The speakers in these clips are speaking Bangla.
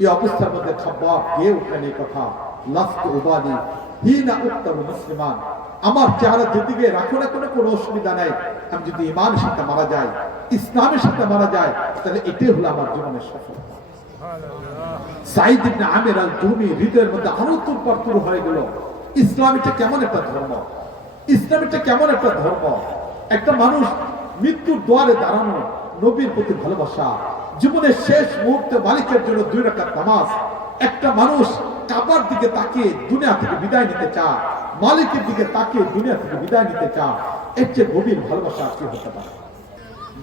এই অবস্থার মধ্যে খাব্বাব গিয়ে উঠলেন এই কথা, লাস্তু উবালি হিনা উক্তারু মুসলিমান, আমার চেহারা যেদিকে রাখো না কোনো অসুবিধা নাই, আমি যদি ইমানের সাথে মারা যাই, ইসলামের সাথে মারা যায়, তাহলে এটাই হলো আমার জীবনের সফলতা। সাঈদ ইবনে আমির আল-জুহনি হৃদয়ের মধ্যে আরো তুরপার হয়ে গেল, ইসলাম এটা কেমন একটা ধর্ম, ইসলাম এটা কেমন একটা ধর্ম, একটা মানুষ মৃত্যুর দুয়ারে দাঁড়ানো, নবীর প্রতি ভালোবাসা, জীবনের শেষ মুহূর্তে মালিকের জন্য 2 রাকাত নামাজ, একটা মানুষ কাবার দিকে তাকিয়ে দুনিয়া থেকে বিদায় নিতে চায়, মালিকের দিকে তাকিয়ে দুনিয়া থেকে বিদায় নিতে চায়, এর চেয়ে গভীর ভালোবাসা আর কি হতে পারে।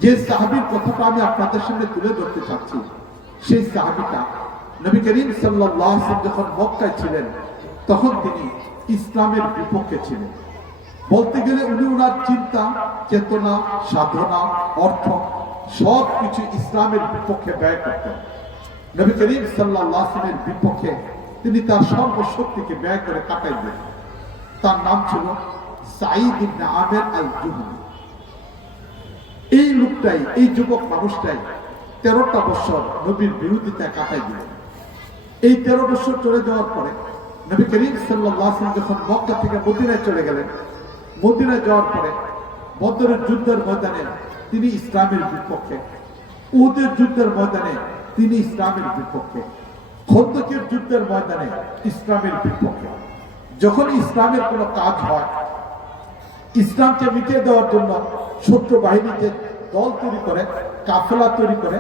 যে সাহাবীর কথাটা আমি আপনাদের সামনে তুলে ধরতে চাচ্ছি, সেই সাহাবীটা নবী করিম সাল্লাল্লাহু আলাইহি ওয়াসাল্লাম যখন মক্কায় ছিলেন তখন তিনি ইসলামের বিপক্ষে ছিলেন। বলতে গেলে উনি ওনার চিন্তা, চেতনা, সাধনা, অর্থ সবকিছু ইসলামের বিপক্ষে ব্যয় করতেন। নবী করিম সাল্লাল্লাহু আলাইহি ওয়াসাল্লামের বিপক্ষে তিনি তার সর্বশক্তিকে ব্যয় করে কাটাই দিলেন। তার নাম ছিল সাঈদ ইবনে আমির আল-জুহনি। এই লোকটাই, এই যুবক মানুষটাই 13টা বছর নবীর বিরোধিতায় কাটাই দিলেন। এই 13 বছর চলে যাওয়ার পরে নবী করিম সাল্লাল্লাহু আলাইহি ওয়াসাল্লাম যখন মক্কা থেকে মদিনায় চলে গেলেন, মদিনায় যাওয়ার পরে বদরের যুদ্ধের ময়দানে তিনি ইসলামের বিপক্ষে, উহুদের যুদ্ধের ময়দানে তিনি ইসলামের বিপক্ষে, খন্দকের যুদ্ধের ময়দানে ইসলামের বিপক্ষে। যখন ইসলামের কোনো কাজ হয়, ইসলামকে মিটিয়ে দেওয়ার জন্য শত্রু বাহিনীকে দল তৈরি করে, কাফেলা তৈরি করে,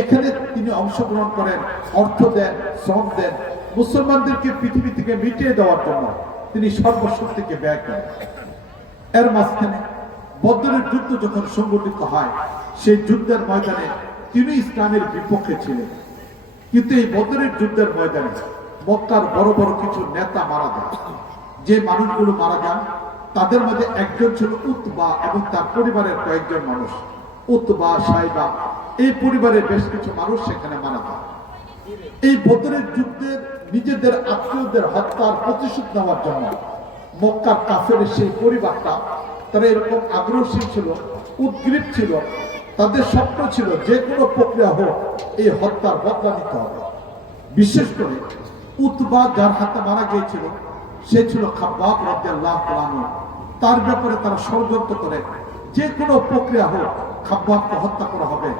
এখানে তিনি অংশগ্রহণ করেন, অর্থ দেন, শ্রম দেন, মুসলমানদেরকে পৃথিবী থেকে মিটিয়ে দেওয়ার জন্য তিনি সর্বশক্তিকে ব্যয় করেন। এর মাঝখানে বদরের যুদ্ধ যখন সংগঠিত হয়, সেই যুদ্ধের ময়দানে তিনি ইসলামের বিপক্ষে ছিলেন। কিন্তু এই বদরের যুদ্ধের ময়দানে মক্কার বড় বড় কিছু নেতা মারা যায়। যে মানুষগুলো মারা যান তাদের মধ্যে একজন ছিল উতবা এবং তার পরিবারের কয়েকজন মানুষ, উতবা, সাইবা, এই পরিবারের বেশ কিছু মানুষ সেখানে মারা যায়। এই বদরের যুদ্ধের নিজেদের আত্মীয়দের হত্যার প্রতিশোধ নেওয়ার জন্য মক্কার কাফের সেই পরিবারটা তারা এরকম আগ্রহী ছিল, উদ্গ্রীব ছিল, তাদের স্বপ্ন ছিল যে কোনো প্রক্রিয়া হোক এই হত্যার বদলা নিতে হবে। বিশেষ করে উতবা যার হাতে মারা গিয়েছিল সে ছিল খাব্বাব রাদিয়াল্লাহু তাআলা আনহু। তার ব্যাপারে তারা ষড়যন্ত্র করে যে কোনো প্রক্রিয়া হোক খাব্বাবকে হত্যা করা হবে,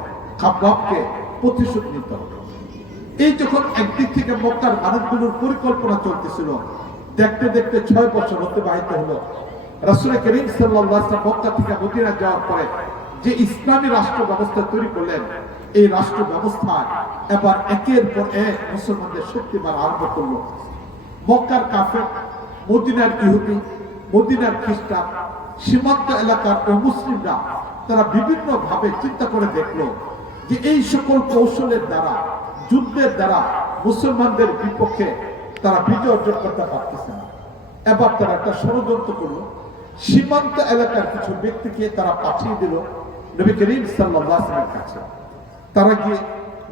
খাব্বাবকে প্রতিশোধ নিতে হবে। এই যখন একদিক থেকে মক্কার মানুষগুলোর পরিকল্পনা চলতেছিল, দেখতে দেখতে 6 বছর অতিবাহিত হলো। রাসূল করিম সাল্লাল্লাহু আলাইহি ওয়াসাল্লাম মক্কা থেকে মদিনা যাওয়ার পরে যে ইসলামী রাষ্ট্র ব্যবস্থা তৈরি করলেন, এই রাষ্ট্র ব্যবস্থায় এবার একের পর এক মুসলমানদের শক্তি বাড়া আরম্ভ করলো। মক্কার কাফের, মদিনার ইহুদি, মদিনার খ্রিস্টান, সীমান্ত এলাকার অমুসলিমরা তারা বিভিন্ন ভাবে চিন্তা করে দেখলো যে এই সকল কৌশলের দ্বারা, যুদ্ধের দ্বারা মুসলমানদের বিপক্ষে তারা বিজয় অর্জন করতে পারতেছে না। এবার তারা একটা ষড়যন্ত্র করলো, সীমান্ত এলাকার কিছু ব্যক্তিকে তারা পাঠিয়ে দিল নবী করিম সাল্লাল্লাহু আলাইহি ওয়াসাল্লামের কাছে। তারা গিয়ে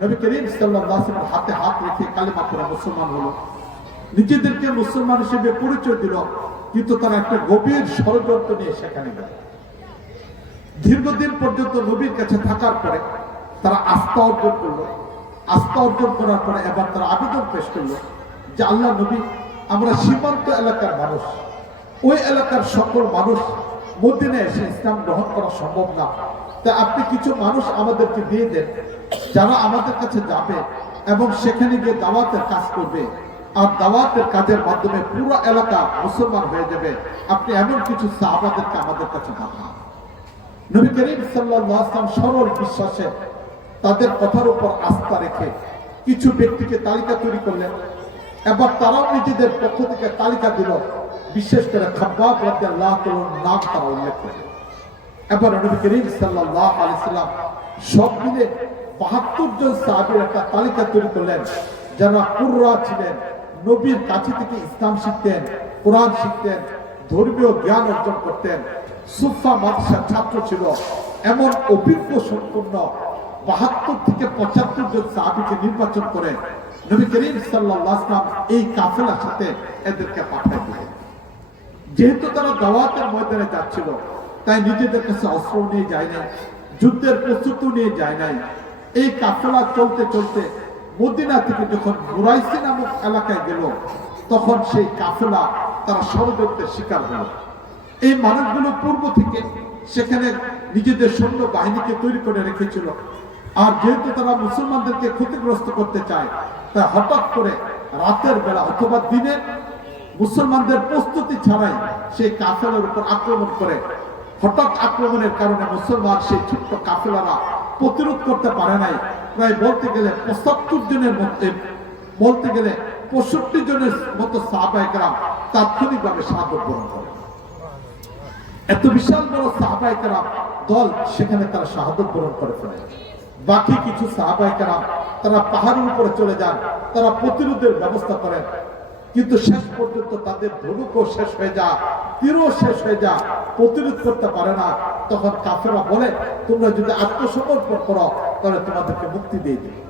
নবী করিম সাল্লাল্লাহু আলাইহি ওয়াসাল্লামের হাতে হাত রেখে কালেমা পড়ে মুসলমান হলো, নিজেদেরকে মুসলমান হিসেবে পরিচয় দিল। কিন্তু তারা একটা গভীর ষড়যন্ত্র নিয়ে সেখানে গেল। দীর্ঘদিন পর্যন্ত নবীর কাছে থাকার পরে তারা আস্থা অর্জন করলো। আস্থা অর্জন করার পরে এবার তারা আবেদন পেশ করলো যে আল্লাহ নবী, আমরা সীমান্ত এলাকার মানুষ, ওই এলাকার সকল মানুষ মদিনায় এসে ইসলাম গ্রহণ করা সম্ভব না, তা আপনি কিছু মানুষ আমাদেরকে দিয়ে দেন যারা আমাদের কাছে যাবে এবং সেখানে গিয়ে দাওয়াতের কাজ করবে, আর দাওয়াতের কাজের মাধ্যমে পুরো এলাকা মুসলমান হয়ে যাবে। আপনি এমন কিছু সাহাবাদেরকে আমাদের কাছে পাঠান। নবী করিম সাল্লাল্লাহু আলাইহি ওয়াসাল্লাম সরল বিশ্বাসে তাদের কথার উপর আস্থা রেখে কিছু ব্যক্তিকে তালিকা তৈরি করলেন। এবার তারাও নিজেদের পক্ষ থেকে তালিকা দিল, বিশেষ করে খাব্বাব রাদিয়াল্লাহু তাআলার নাম তারা উল্লেখ করে। এবার নবী করিম সাল্লাল্লাহু আলাইহি ওয়াসাল্লাম সব মিলে 72 জন সাহাবীর একটা তালিকা তৈরি করলেন, যারা কুররা ছিলেন, নবীর কাছে থেকে ইসলাম শিখতেন, কোরআন শিখতেন, ধর্মীয় জ্ঞান অর্জন করতেন, সুফা মাদ্রাসার ছাত্র ছিল। এমন অভিজ্ঞ সম্পন্ন 72 থেকে 75 জন সাহাবীকে নির্বাচন করে নবী করিম সাল্লাল্লাহু আলাইহি ওয়াসাল্লাম এই কাফেলার সাথে এদেরকে পাঠিয়ে দিলেন। যেহেতু তারা দাওয়াতের ময়দানে যাচ্ছিল, তাই নিজেদের কাছে অস্ত্র নিয়ে যায় নাই, যুদ্ধের প্রস্তুতি নিয়ে যায় নাই। এই কাফেলা চলতে চলতে মদিনা থেকে যখন মুরাইসি নামক এলাকায় গেল, তখন সেই কাফেলা তারা ষড়যন্ত্রের শিকার হল। এই মানুষগুলো পূর্ব থেকে সেখানে নিজেদের সৈন্য বাহিনীকে তৈরি করে রেখেছিল, আর যেহেতু তারা মুসলমানদেরকে ক্ষতিগ্রস্ত করতে চায়, তাই হঠাৎ করে রাতের বেলা অথবা দিনে মুসলমানদের প্রস্তুতি ছাড়াই সেই কাফেলার উপর আক্রমণ করে। হঠাৎ আক্রমণের কারণে মুসলমান সেই ছোট্ট কাফেলারা প্রতিরোধ করতে পারে নাই। প্রায় বলতে গেলে 75 জনের মধ্যে, বলতে গেলে 65 জনের মতো সাহাবায়ে কেরাম তাৎক্ষণিকভাবে শাহাদাত বরণ করে। এত বিশাল বড় সাহাবায়ে কেরাম দল সেখানে তারা শাহাদাত বরণ করে ফেলে। বাকি কিছু সাহাবায়ে কেরাম তারা পাহাড়ের উপরে চলে যান, তারা প্রতিরোধের ব্যবস্থা করেন, কিন্তু শেষ পর্যন্ত তাদের ধনুকও শেষ হয়ে যা, তীরও শেষ হয়ে যা, প্রতিরোধ করতে পারে না। তখন কাফেররা বলে, তোমরা যদি আত্মসমর্পণ করো তাহলে তোমাদেরকে মুক্তি দিয়ে দিবে।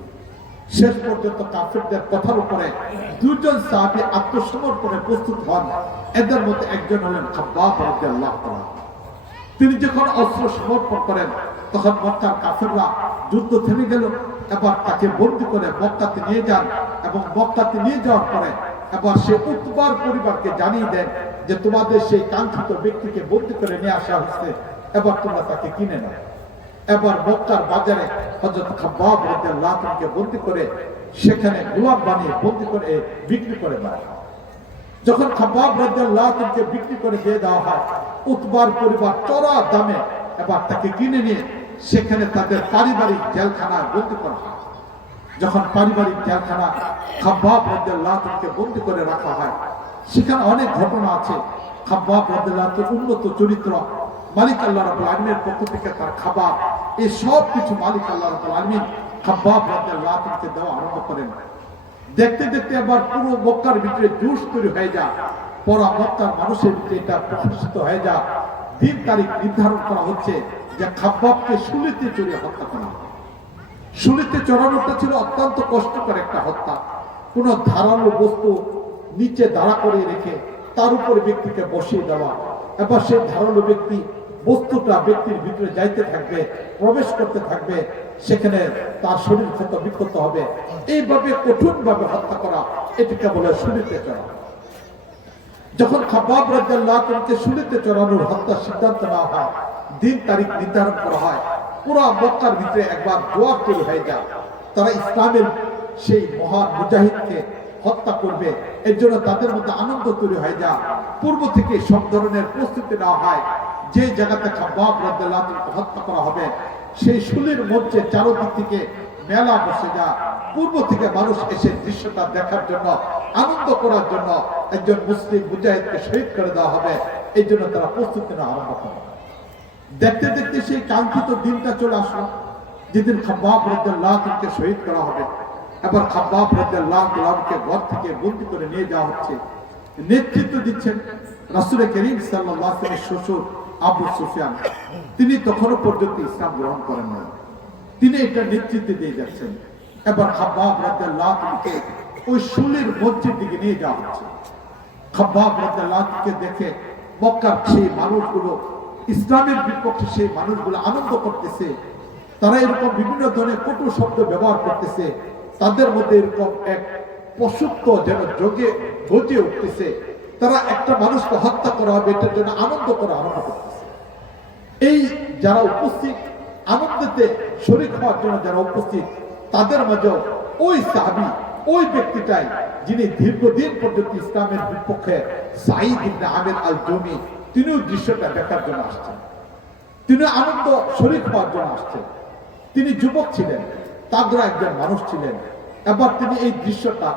শেষ পর্যন্ত কাফেরদের কথার উপরে দুজন সাহাবী আত্মসমর্পণে প্রস্তুত হন। এদের মধ্যে একজন হলেন খাব্বাব রাদিয়াল্লাহু তাআলা। তিনি যখন অস্ত্র সমর্পণ করেন, তখন মক্কার কাফেররা যুদ্ধ থেমে গেল। এবার তাকে বন্দী করে মক্কাতে নিয়ে যান, এবং মক্কাতে নিয়ে যাওয়ার পরে এবার সে উতবার পরিবারকে জানিয়ে দেন যে তোমাদের সেই কাঙ্ক্ষিত ব্যক্তিকে বন্দী করে নিয়ে আসা হচ্ছে, এবার তোমরা তাকে কিনে নাও। এবার মক্কার বাজারে হযরত খাব্বাব রাদিয়াল্লাহু তাআলাকে বন্দী করে সেখানে গোলাম বানিয়ে বন্দী করে বিক্রি করে দেয়। যখন খাব্বাব রাদিয়াল্লাহু তাআলাকে বিক্রি করে দিয়ে দেওয়া হয়, উতবার পরিবার চড়া দামে এবার তাকে কিনে নিয়ে সেখানে তাদের পারিবারিক জেলখানায় বন্দী করা হয়। যখন পারিবারিক জেলখানা খাব্বাব রাদিয়াল্লাহু তাআলাকে বন্দী করে রাখা হয়, সেখানে অনেক ঘটনা আছে। খাব্বাব রাদিয়াল্লাহু তাআলা উন্নত চরিত্র, মালিক আল্লাহ রাব্বুল আলামিনের পক্ষ থেকে তার খাবার, এই সব কিছু মালিক আল্লাহ রাব্বুল আলামিন খাব্বাব রাদিয়াল্লাহু তাআলাকে দেওয়া আরম্ভ করেন। দেখতে দেখতে আবার পুরো মক্কার ভিতরে জোশ তৈরি হয়ে যায়, পুরো মক্কার মানুষের ভিতরে এটা প্রকাশিত হয়ে যায়। দিন তারিখ নির্ধারণ করা হচ্ছে যে খাব্বাবকে শুলিতে চড়িয়ে হত্যা করা হবে। শুলিতে চড়ানোটা ছিল অত্যন্ত কষ্টকর একটা হত্যা। কোন ধারালো বস্তু নিচে দাঁড়া করে রেখে তার উপরে ব্যক্তিকে বসিয়ে দেওয়া, এবার সেই ধারালো ব্যক্তি বস্তুটা ব্যক্তির ভিতরে যাইতে থাকবে, প্রবেশ করতে থাকবে, সেখানে তার শরীর ক্ষত বিক্ষত হবে। এইভাবে কঠোরভাবে হত্যা করা, এটিকে বলে শুলিতে চড়ানো। যখন খাব্বাব রাদিয়াল্লাহু তাআলাকে শুলিতে চড়ানোর হত্যার সিদ্ধান্ত নেওয়া হয়, দিন তারিখ নির্ধারণ করা হয়, পুরো মক্কার ভিতরে একবার জোয়ার তৈরি হয়ে যায়। তারা ইসলামের সেই মহান মুজাহিদকে হত্যা করবে, এর জন্য তাদের মধ্যে আনন্দ তৈরি হয়ে যায়। পূর্ব থেকে সব ধরনের প্রস্তুতি নেওয়া হয়। যে জায়গাতে খাব্বাব রাদিয়াল্লাহু তাআলাকে হত্যা করা হবে, সেই শুলির মঞ্চে চারদিক থেকে মেলা বসে যায়। পূর্ব থেকে মানুষ এসে দৃশ্যটা দেখার জন্য, আনন্দ করার জন্য একজন মুসলিম মুজাহিদকে শহীদ করে দেওয়া হবে, এই জন্য তারা প্রস্তুতি নেওয়া আরম্ভ করে। দেখতে দেখতে সেই কাঙ্ক্ষিত দিনটা চলে আসলো, যেদিন খাব্বাব রাদিয়াল্লাহু তাআলাকে শহীদ করা হবে। এবার খাব্বাব রাদিয়াল্লাহু তাআলাকে ঘর থেকে বন্দী করে নিয়ে যাওয়া হচ্ছে। নেতৃত্ব দিচ্ছেন রাসূল করিম সাল্লাল্লাহু আলাইহি ওয়াসাল্লামের শ্বশুর আবু সুফিয়ান। তিনি তখনও পর্যন্ত ইসলাম গ্রহণ করেন না, তিনি এটা নেতৃত্ব দিয়ে যাচ্ছেন। এবার খাব্বাব রাদিয়াল্লাহু তাআলাকে ওই শুলির মঞ্চের দিকে নিয়ে যাওয়া হচ্ছে। খাব্বাব রাদিয়াল্লাহু তাআলাকে দেখে মক্কার সেই মানুষগুলো, ইসলামের বিপক্ষে সেই মানুষগুলো আনন্দ করতেছে। তারা এরকম বিভিন্ন ধরনের কটু শব্দ ব্যবহার করতেছে। তাদের মধ্যে এরকম এক পশুত্ব যেন গজে উঠতেছে। তারা একটা মানুষকে হত্যা করা হবে এটার জন্য আনন্দ করা আরম্ভ করতেছে। এই যারা উপস্থিত, আনন্দেতে শরীক হওয়ার জন্য যারা উপস্থিত, তাদের মাঝেও ওই সাহাবী, ওই ব্যক্তিটাই যিনি দীর্ঘদিন পর্যন্ত ইসলামের বিপক্ষে সাঈদ ইবনে আমির আল জুমি, তিনিও দৃশ্যটা দেখার জন্য আসছেন। তিনি আনন্দ শরীক হওয়ার জন্য আসছেন। তিনি যুবক ছিলেন, তাগড়া একজন মানুষ ছিলেন। এবার তিনি এই দৃশ্যটা,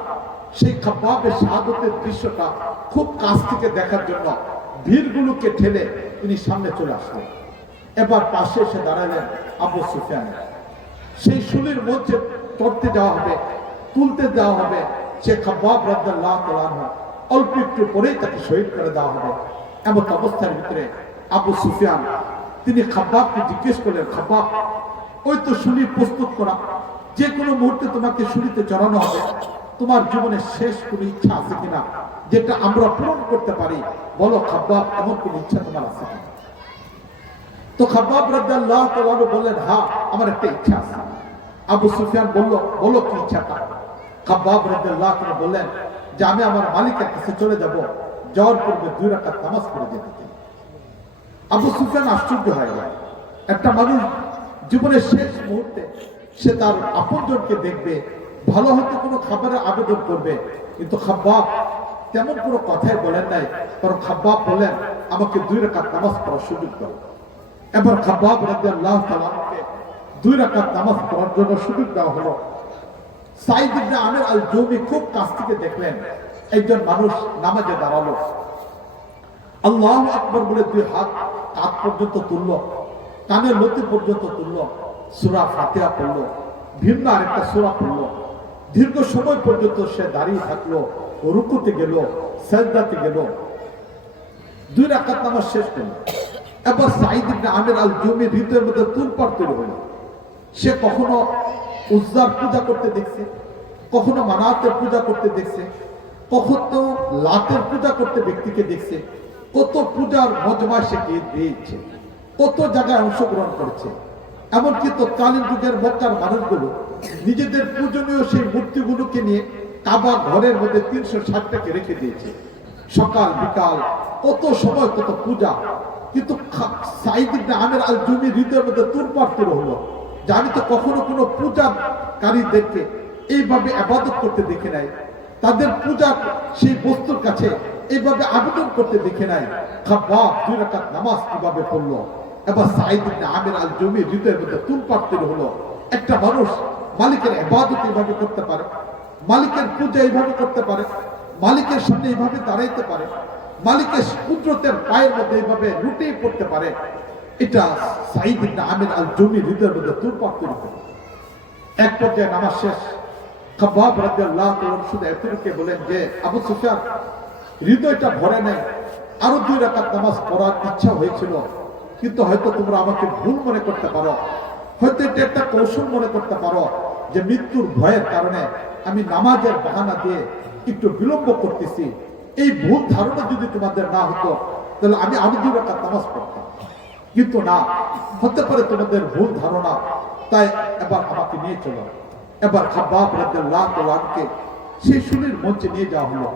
সেই খাব্বাবের শাহাদাতের দৃশ্যটা খুব কাছ থেকে দেখার জন্য ভিড়গুলোকে ঠেলে তিনি সামনে চলে আসলেন। এবার পাশে এসে দাঁড়ালেন আবু সুফিয়ান। সেই শুলির মঞ্চে চড়তে যাওয়া হবে, তুলতে দেওয়া হবে। সে খাব্বাব রাদিয়াল্লাহু তাআলা আনহু অল্প একটু পরেই তাকে শহীদ করে দেওয়া হবে। এমন অবস্থার ভিতরে আবু সুফিয়ান তিনি খাব্বাবকে জিজ্ঞেস করলেন, খাব্বাব, ওই তো শুলি প্রস্তুত করা, যে কোনো মুহূর্তে তোমাকে শুলিতে চড়ানো হবে, তোমার জীবনের শেষ কোনো ইচ্ছা আছে কিনা যেটা আমরা পূরণ করতে পারি? বলো খাব্বাব, এমন কোন ইচ্ছা তোমার আছে কিনা? তো খাব্বাব রাদিয়াল্লাহু তাআলা বললেন, হ্যাঁ, আমার একটা ইচ্ছা আছে। আবু সুফিয়ান বলল, বলো কি ইচ্ছাটা? খাব্বাব রাদিয়াল্লাহু আনহু বললেন যে আমি আমার মালিকের কাছে চলে যাব, যাওয়ার পূর্বে 2 রাকাত নামাজ পড়ে যেতে চাই। আবু সুফিয়ান আশ্চর্য হয়ে গেল। একটা মানুষ জীবনের শেষ মুহূর্তে সে তার আপনজনকে দেখবে, ভালো হতে কোনো খাবারের আবেদন করবে, কিন্তু খাব্বাব তেমন কোনো কথাই বলেন নাই। কারণ খাব্বাব বলেন আমাকে 2 রাকাত নামাজ পড়ার সুযোগ দাও। এবার খাব্বাব রাদিয়াল্লাহু তাআলা কে 2 রাকাত নামাজ পড়ার জন্য সুযোগ দেওয়া হলো। সাঈদ ইবনে আমির আল জুমি খুব কাছ থেকে দেখলেন একজন মানুষ নামাজে দাঁড়ালো, আল্লাহু আকবার বলে 2 হাত কাঁধ পর্যন্ত তুলল, কানের লতি পর্যন্ত তুলল, সূরা ফাতিহা পড়ল, ভিন্ন আরেকটা সূরা পড়ল। দীর্ঘ সময় পর্যন্ত সে দাঁড়িয়ে থাকলো, রুকুতে গেল, সাজদাতে গেল, 2 রাকাত নামাজ শেষ করল। এবার সাঈদ ইবনে আমির আল জুমি হৃদয়ের মধ্যে তুলপাড় তৈরি হলো। সে কখনো উজ্জার পূজা করতে দেখছে, কখনো মানাতের পূজা করতে দেখছে, কখনো লাতের পূজা করতে ব্যক্তিকে দেখছে। কত পূজার মজমা সে দিয়েছে, কত জায়গায় অংশগ্রহণ করেছে। এমনকি তৎকালীন যুগের মক্কার মানুষগুলো নিজেদের পূজনীয় সেই মূর্তিগুলোকে নিয়ে কাবা ঘরের মধ্যে 360টাকে রেখে দিয়েছে। সকাল বিকাল কত সময় কত পূজা। কিন্তু সাঈদ ইবনে আমির আল জুমি হৃদয়ের মধ্যে তুলপাড় তৈরি হলো যে আমি তো কখনো কোনো পূজাকারীদেরকে এইভাবে ইবাদত করতে দেখে নাই, তাদের পূজা সেই বস্তুর কাছে এইভাবে আবেদন করতে দেখে নাই। খাব্বাব 2 রাকাত নামাজ কিভাবে পড়লো। এবার সাঈদ ইবনে আমির আল জুমি হৃদয়ের মধ্যে তুলপাড় তৈরি হলো। একটা মানুষ মালিকের ইবাদত এইভাবে করতে পারে, মালিকের পূজা এইভাবে করতে পারে, মালিকের সামনে এইভাবে দাঁড়াইতে পারে, মালিকের কুদরতের পায়ের মধ্যে এইভাবে লুটিয়ে পড়তে পারে। এটা সাঈদ ইবনে আমির আল জুমি হৃদয়ের মধ্যে তুলপাড় তৈরি করে। এক পর্যায়ে নামাজ শেষ, খাব্বাব রাদিয়াল্লাহু তাআলা শুধু এতটুকু বলেন যে আবু সুফিয়ান, হৃদয়টা ভরে নেই, আরো 2 রাকাত নামাজ পড়ার ইচ্ছা হয়েছিল, কিন্তু হয়তো তোমরা আমাকে ভুল মনে করতে পারো, হয়তো এটা একটা কৌশল মনে করতে পারো যে মৃত্যুর ভয়ের কারণে আমি নামাজের বাহানা দিয়ে একটু বিলম্ব করতেছি। এই ভুল ধারণা যদি তোমাদের না হতো তাহলে আমি আরো 2 রাকাত নামাজ পড়তাম, কিন্তু না, হতে পারে তোমাদের ভুল ধারণা, তাই এবার আমাকে নিয়ে চলো। এবার খাব্বাব রাদিয়াল্লাহু তাআলা কে সেই শুলির মঞ্চে নিয়ে যাওয়া হলো।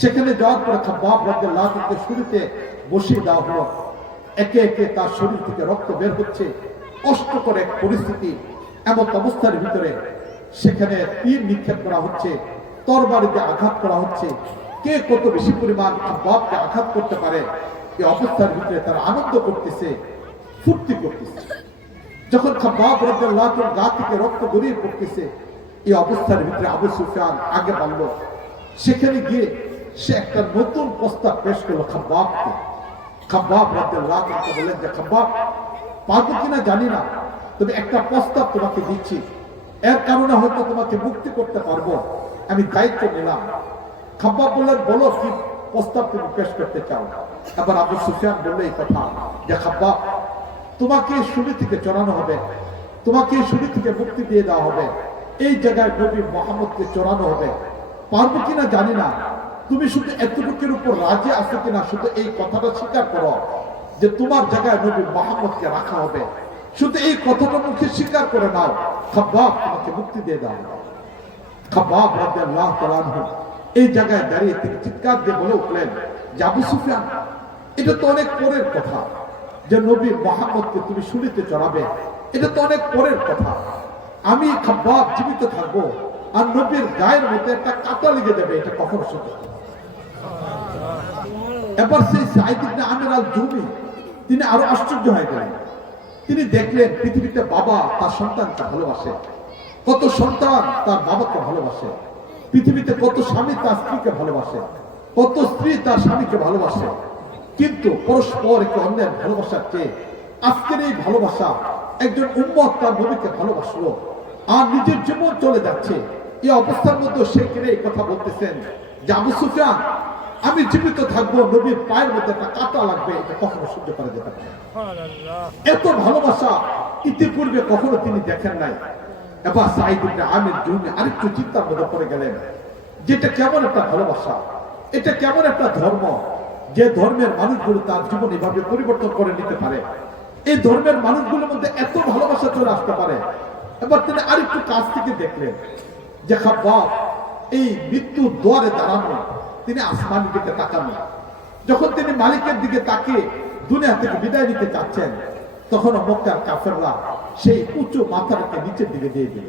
সেখানে যাওয়ার পরে খাব্বাব রাদিয়াল্লাহু তাআলাকে শুলিতে বসিয়ে দেওয়া হলো। একে একে তার শরীর থেকে রক্ত বের হচ্ছে, কষ্টকর এক পরিস্থিতি। এমন অবস্থার ভিতরে সেখানে তীর নিক্ষেপ করা হচ্ছে, তরবারিতে আঘাত করা হচ্ছে। কে কত বেশি পরিমাণ খাব্বাবকে আঘাত করতে পারে, এই অবস্থার ভিতরে তারা আনন্দ করতেছে, ফুর্তি করতেছে। যখন খাব্বাব রাদিয়াল্লাহু তাআলার গা থেকে রক্ত গড়িয়ে পড়তেছে, এই অবস্থার ভিতরে আবু সুফিয়ান আগে বাড়ল। সেখানে গিয়ে সে একটা নতুন প্রস্তাব পেশ করলো খাব্বাবকে। খাব্বাব রাদিয়াল্লাহু তাআলা বললেন যে খাব্বাব, পারবো কিনা জানি না, তবে একটা প্রস্তাব তোমাকে দিচ্ছি, এর কারণে হয়তো তোমাকে মুক্তি করতে পারবো, আমি দায়িত্ব নিলাম। খাব্বাব বললেন বলো কি প্রস্তাব তুমি পেশ করতে চাও। এবার আবু সুফিয়ান বললো এই কথা যে খাব্বাব, তোমাকে শুলি থেকে চড়ানো হবে, তোমাকে শুলি থেকে মুক্তি দিয়ে দেওয়া হবে, এই জায়গায় নবী মুহাম্মদকে চড়ানো হবে, পারবো কিনা জানি না, তুমি শুধু এতটুকুর উপর রাজি আছো কিনা শুধু এই কথাটা স্বীকার করো যে তোমার জায়গায় নবী মুহাম্মদকে রাখা হবে, শুধু এই কথাটা মুখে স্বীকার করে নাও, খাব্বাব তোমাকে মুক্তি দিয়ে দাও। খাব্বাব রাদিয়াল্লাহু তাআলা আনহু এই জায়গায় দাঁড়িয়ে তিনি চিৎকার দিয়ে বলে উঠলেন যে আবু সুফিয়ান, এটা তো অনেক পরের কথা যে নবী মুহাম্মদকে তুমি শুলিতে চড়াবে, এটা তো অনেক পরের কথা। আমি খাব্বাব জীবিত থাকবো আর নবীর গায়ের মধ্যে একটা কাঁটা লেগে যাবে, এটা কখনো সত্য। এবার সেই সাঈদ ইবনে আমির আল জুমি তিনি আরো আশ্চর্য হয়ে গেলেন। তিনি দেখলেন পৃথিবীতে বাবা তার সন্তানকে ভালোবাসে, কত সন্তান তার বাবাকে ভালোবাসে, পৃথিবীতে কত স্বামী তার স্ত্রীকে ভালোবাসে, কত স্ত্রী তার স্বামীকে ভালোবাসে, কিন্তু পরস্পর একে অন্যের ভালোবাসার চেয়ে আজকের এই ভালোবাসা, একজন উম্মত তার নবীকে ভালোবাসলো আর নিজের জীবন চলে যাচ্ছে, এই অবস্থার মধ্যে সে কিনে এই কথা বলতেছেন যে আবু সুফিয়ান, আমি জীবিত থাকবো, নবীর পায়ের মধ্যে একটা কাঁটা লাগবে, এটা কখনো সহ্য করা যেতে পারে। এত ভালোবাসা ইতিপূর্বে কখনো তিনি দেখেন নাই। এবার সাঈদ ইবনে আমির জুমি আরেকটু চিন্তার মধ্যে পড়ে গেলেন, যেটা কেমন একটা ভালোবাসা, এটা কেমন একটা ধর্ম, যে ধর্মের মানুষগুলো তার জীবন এভাবে পরিবর্তন করে নিতে পারে, এই ধর্মের মানুষগুলোর মধ্যে এত ভালোবাসা চলে আসতে পারে। এবার তিনি আরেকটু কাছ থেকে দেখলেন যে খাব্বাব এই মৃত্যুর দুয়ারে দাঁড়ানো, তিনি আসমানের দিকে তাকানো। যখন তিনি মালিকের দিকে তাকিয়ে দুনিয়া থেকে বিদায় নিতে চাচ্ছেন, তখন মক্কার কাফেররা সেই উঁচু মাথাটাকে নিচের দিকে দিয়ে দিল।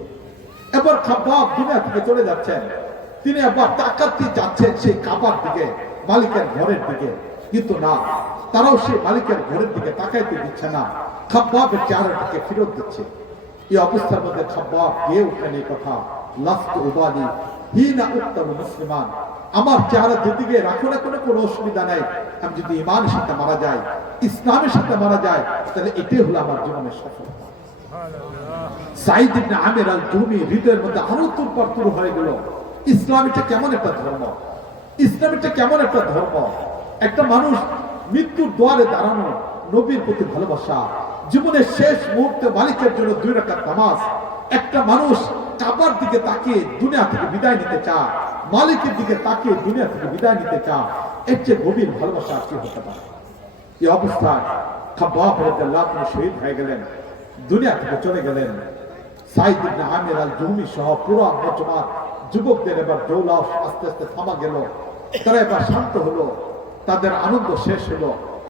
এবার খাব্বাব দুনিয়া থেকে চলে যাচ্ছেন, তিনি আবার তাকাতে যাচ্ছেন সেই কাবার দিকে, মালিকের ঘরের দিকে, কিন্তু না, তারাও সেই মালিকের ঘরের দিকে তাকাইতে দিচ্ছে না, খাব্বাবের চেহারাটাকে ফেরত দিচ্ছে। এই অবস্থার মধ্যে খাব্বাব গিয়ে উঠলেন এই কথা, লাস্তু উবালি হিনা উত্তম মুসলিমান, আমার চেহারা যেদিকে রাখো না কোনো অসুবিধা নাই, আমি যদি ইমানের সাথে মারা যাই, ইসলামের সাথে মারা যায়, তাহলে এটাই হলো আমার জীবনের সফলতা। সাঈদ ইবনে আমির আল-জুহমি হৃদয়ের মধ্যে আরো তুরপার হয়ে গেল, ইসলাম এটা কেমন একটা ধর্ম, ইসলাম এটা কেমন একটা ধর্ম। একটা মানুষ মৃত্যুর দুয়ারে দাঁড়ানো, নবীর প্রতি ভালোবাসা, জীবনের শেষ মুহূর্তে মালিকের জন্য 2 রাকাত নামাজ, একটা মানুষ কাবার দিকে তাকিয়ে দুনিয়া থেকে বিদায় নিতে চায়, মালিকের দিকে তাকিয়ে দুনিয়া থেকে বিদায় নিতে চায়, এর চেয়ে গভীর ভালোবাসা আর কি হতে পারে। এই অবস্থায় খাব্বাব রাদিয়াল্লাহু আনহু শহীদ হয়ে গেলেন, দুনিয়া থেকে চলে গেলেন। সাঈদ ইবনে আমির আল-জুহমি সহ পুরো মজমার যুবকদের এবার জৌলাস আস্তে আস্তে থামা গেল, তারা এবার শান্ত হলো, তাদের আনন্দ শেষ হলো।